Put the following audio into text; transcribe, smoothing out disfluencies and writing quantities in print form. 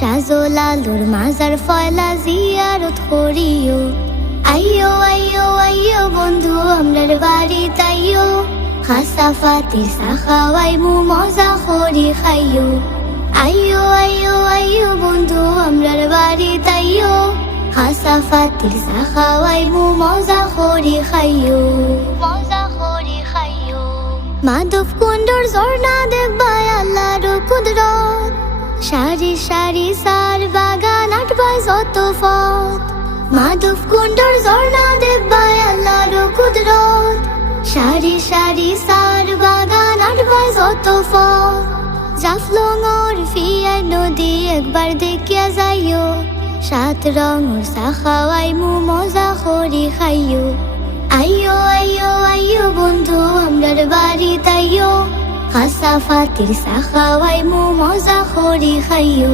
শাহজালালুর মাজার ফয়লা জিয়ারত করিও। আইয়ো আইয়ো আইয়ো বন্ধু আমরার বাড়ি তাইয়ো, খাসা ফাতির চা খাওয়াইমু মজা করি খাইয়ো। আইয়ো আইয়ো আইয়ো বন্ধু আমরার বাড়ি তাইয়ো, খাসা ফাতির চা খাওয়াইমু মজা করি খাইয়ো, মজা করি খাইয়ো। মাধব কুণ্ডর ঝর্ণা দেখবাই আল্লাহর কুদরত, সারি সারি সার বাগান আটবাই যত পথ। মাধব কুণ্ডর ঝর্ণা দেখবাই আল্লাহর কুদরত, সারি সারি সার বাগান আটবাই যত পথ। জাফলংর ফিয়াই নদী একবার দেখিয়া যাইও, সাত রঙর চা খাওয়াইমু মজা করি খাইয়ো। আইয়ো আইয়ো আইয়ো বন্ধু আমরার বাড়ি তাইয়ো, খাসা ফাতির চা খাওয়াইমু মজা করি খাইয়ো।